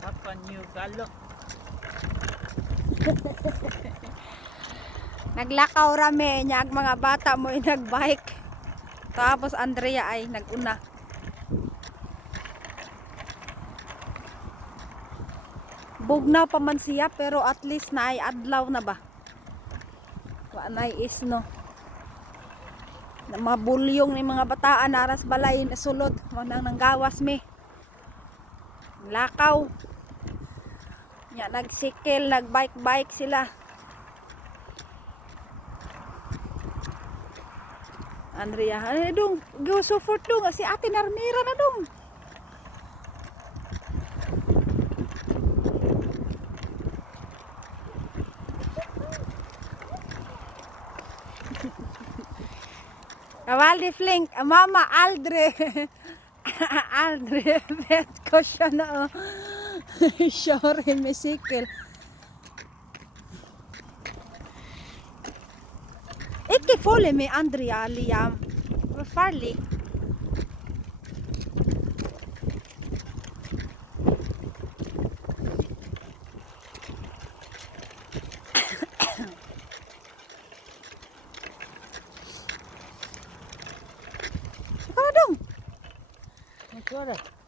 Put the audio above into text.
Papa New Galo. Naglakaw rami niya ang mga bata mo ay nagbike. Tapos Andrea ay naguna. Bugnaw pa man siya pero at least na ay adlaw na ba? Wa na ay isno. Na mabulyong ni mga bataan aras balay na sulod. Wa nang nanggawas mi. Lakaw. Nya nagsikil, nagbike-bike sila. Andrea, ano dong? Go so fort dong. Si ate Narmira na dong. Kawali Flink, Mama Aldre. Aldre, bet ko siya na. Oh. الشهر المسكر E che folle andrei a Liam per farli? Guarda dong! Guarda!